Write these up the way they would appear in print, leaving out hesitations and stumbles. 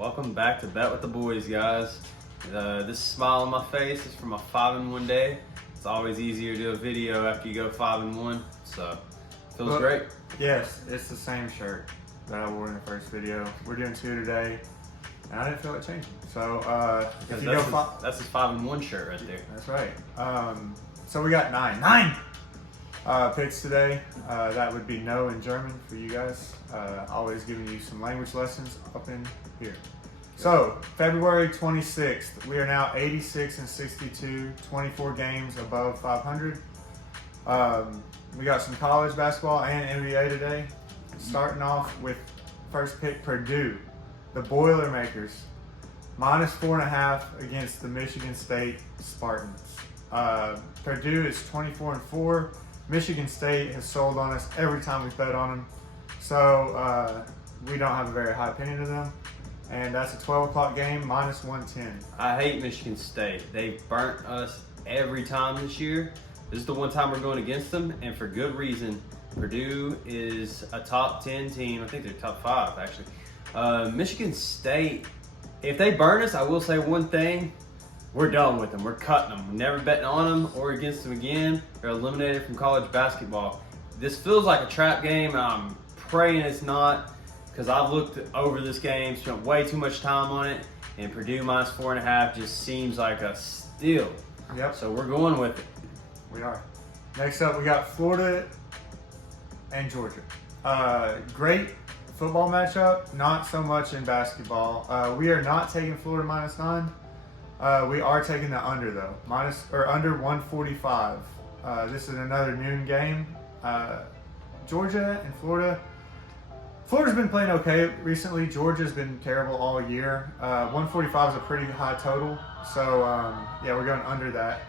Welcome back to Bet with the Boys, guys. This smile on my face is from a 5-1 day. It's always easier to do a video after you go 5-1, so feels great. Yes, it's the same shirt that I wore in the first video. We're doing 2 today, and I didn't feel it changing. So if you that's his 5-1 shirt right there. That's right. So we got nine picks today. That would be no in German for you guys. Always giving you some language lessons up in here. So February 26th, we are now 86 and 62, 24 games above 500. We got some college basketball and NBA today. Starting off with first pick, Purdue, the Boilermakers, -4.5 against the Michigan State Spartans. Purdue is 24-4. Michigan State has sold on us every time we bet on them, so we don't have a very high opinion of them. And that's a 12 o'clock game, -110. I hate Michigan State. They've burnt us every time this year. This is the one time we're going against them, and for good reason. Purdue is a top 10 team. I think they're top 5, actually. Michigan State, if they burn us, I will say one thing. We're done with them. We're cutting them. We're never betting on them or against them again. They're eliminated from college basketball. This feels like a trap game, and I'm praying it's not, because I've looked over this game, spent way too much time on it, and Purdue -4.5 just seems like a steal. Yep. So we're going with it. We are. Next up, we got Florida and Georgia. Great football matchup, not so much in basketball. We are not taking Florida -9. We are taking the under though, under 145. This is another noon game. Georgia and Florida. Florida's been playing okay recently. Georgia's been terrible all year. 145 is a pretty high total, so yeah, we're going under that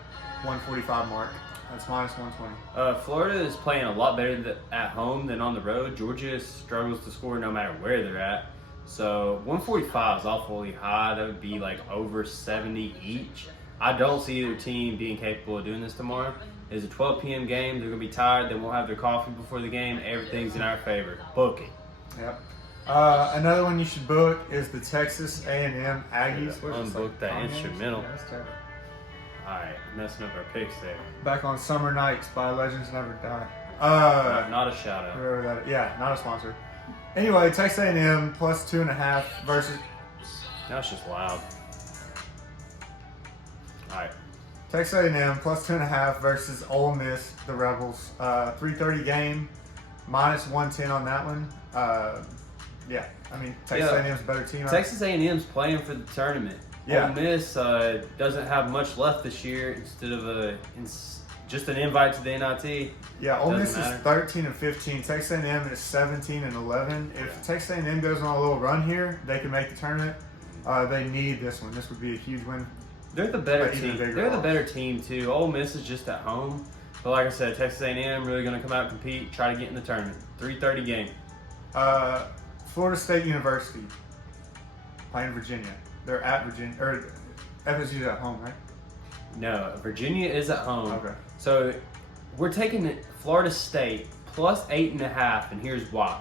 145 mark. That's -120. Florida is playing a lot better at home than on the road. Georgia struggles to score no matter where they're at. So 145 is awfully high. That would be like over 70 each. I don't see either team being capable of doing this tomorrow. It's a 12 p.m. game. They're going to be tired. They won't have their coffee before the game. Everything's in our favor. Book it. Yep. Another one you should book is the Texas A&M Aggies. Unbook that instrumental. All right, messing up our picks there. Back on Summer Nights by Legends Never Die. Not a shout out. Whoever that is. Yeah, not a sponsor. Anyway, Texas A&M +2.5 versus. Now it's just loud. All right. Texas A&M +2.5 versus Ole Miss, the Rebels. 3:30 game, -110 on that one. Yeah, I mean Texas A&M's a better team. Texas A&M's playing for the tournament. Yeah. Ole Miss doesn't have much left this year. Instead of just an invite to the NIT. Yeah, Ole Miss is 13 and 15. Texas A&M is 17 and 11. If Texas A&M goes on a little run here, they can make the tournament. They need this one. This would be a huge win. They're the better team. They're the better team too. Ole Miss is just at home, but like I said, Texas A&M really going to come out and compete, try to get in the tournament. 3:30 game. Florida State University playing Virginia. They're at Virginia, or FSU's at home, right? No, Virginia is at home. Okay. So we're taking Florida State +8.5, and here's why.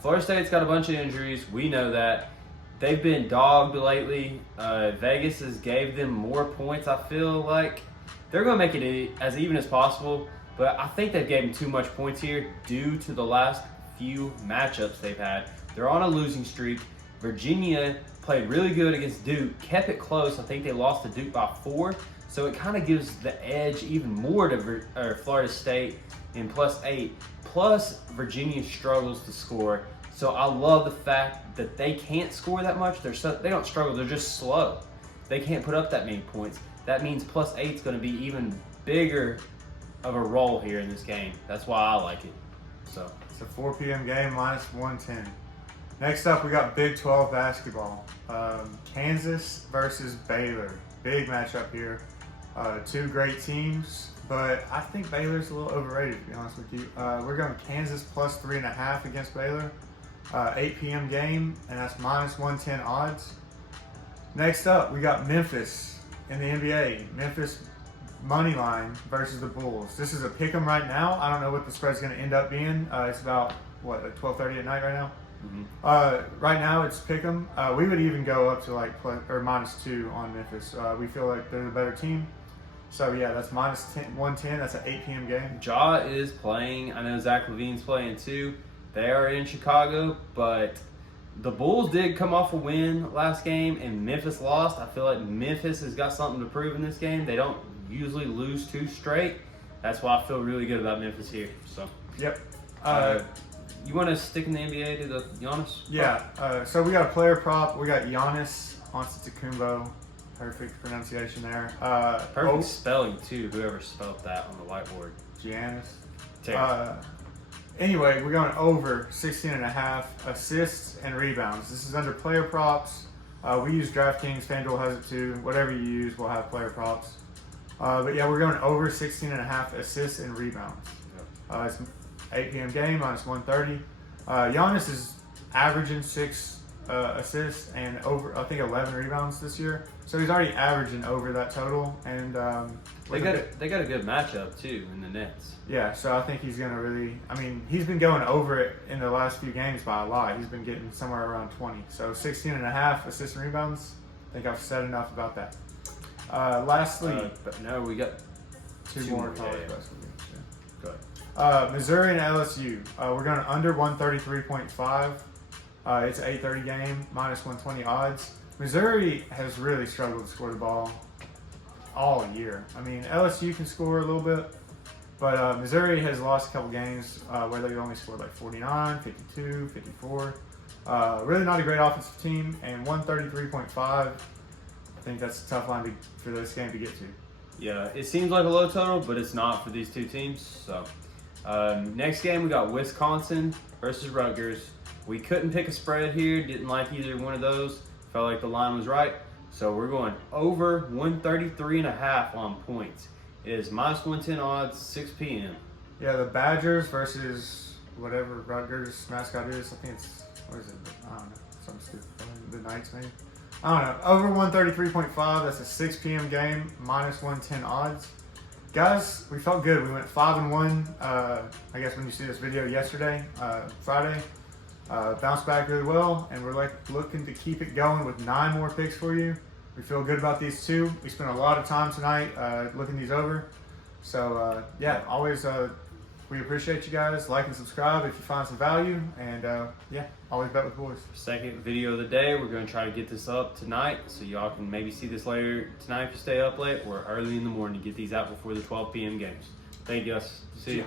Florida State's got a bunch of injuries. We know that. They've been dogged lately. Vegas has gave them more points. I feel like they're going to make it as even as possible, but I think they've gave them too much points here due to the last few matchups they've had. They're on a losing streak. Virginia played really good against Duke, kept it close. I think they lost to Duke by 4. So it kind of gives the edge even more to Florida State in +8. Plus, Virginia struggles to score. So I love the fact that they can't score that much. They don't struggle. They're just slow. They can't put up that many points. That means +8 is going to be even bigger of a role here in this game. That's why I like it. So it's a 4 p.m. game, -110. Next up, we got Big 12 basketball. Kansas versus Baylor. Big matchup here. 2 great teams, but I think Baylor's a little overrated, to be honest with you. We're going Kansas +3.5 against Baylor. 8 p.m. game, and that's -110 odds. Next up, we got Memphis in the NBA. Memphis money line versus the Bulls. This is a pick 'em right now. I don't know what the spread's going to end up being. It's about, 12:30 at night right now? Right now it's pick'em. We would even go up to like -2 on Memphis. We feel like they're the better team. So yeah, that's -110. That's an 8 p.m. game. Ja is playing. I know Zach LaVine's playing too. They are in Chicago, but the Bulls did come off a win last game, and Memphis lost. I feel like Memphis has got something to prove in this game. They don't usually lose 2 straight. That's why I feel really good about Memphis here. So, Yep. you want to stick in the NBA to the Giannis? Yeah. So we got a player prop. We got Giannis Antetokounmpo. Perfect pronunciation there. Perfect spelling too. Whoever spelled that on the whiteboard. Giannis. Terrible. Anyway, we're going over 16.5 assists and rebounds. This is under player props. We use DraftKings. FanDuel has it too. Whatever you use, we'll have player props. But yeah, we're going over 16.5 assists and rebounds. It's 8 p.m. game, -130. Giannis is averaging 6 assists and over, I think, 11 rebounds this year. So he's already averaging over that total. And they got a good matchup too in the Nets. Yeah, so I think he's going to really, I mean, he's been going over it in the last few games by a lot. He's been getting somewhere around 20. So 16.5 assists and rebounds. I think I've said enough about that. Lastly, but no, we got two more college basketball games. Go ahead. Missouri and LSU. We're going under 133.5. It's an 8:30 game, -120 odds. Missouri has really struggled to score the ball all year. I mean, LSU can score a little bit, but Missouri has lost a couple games where they've only scored like 49, 52, 54. Really not a great offensive team, and 133.5. I think that's a tough line for this game to get to. Yeah, it seems like a low total, but it's not for these two teams. So, next game we got Wisconsin versus Rutgers. We couldn't pick a spread here. Didn't like either one of those. Felt like the line was right. So we're going over 133.5 on points. It is -110 odds, 6 p.m. Yeah, the Badgers versus whatever Rutgers mascot is. I think it's, what is it? I don't know. Something stupid. The Knights, maybe? I don't know. Over 133.5. That's a 6 p.m. game. -110 odds. Guys, we felt good. We went 5-1. I guess when you see this video yesterday, Friday, bounced back really well, and we're looking to keep it going with 9 more picks for you. We feel good about these 2. We spent a lot of time tonight looking these over. So yeah, always we appreciate you guys. Like and subscribe if you find some value, and yeah, always bet with boys. Second video of the day. We're going to try to get this up tonight, so y'all can maybe see this later tonight if you stay up late, or early in the morning to get these out before the 12 p.m. games. Thank you guys. See you.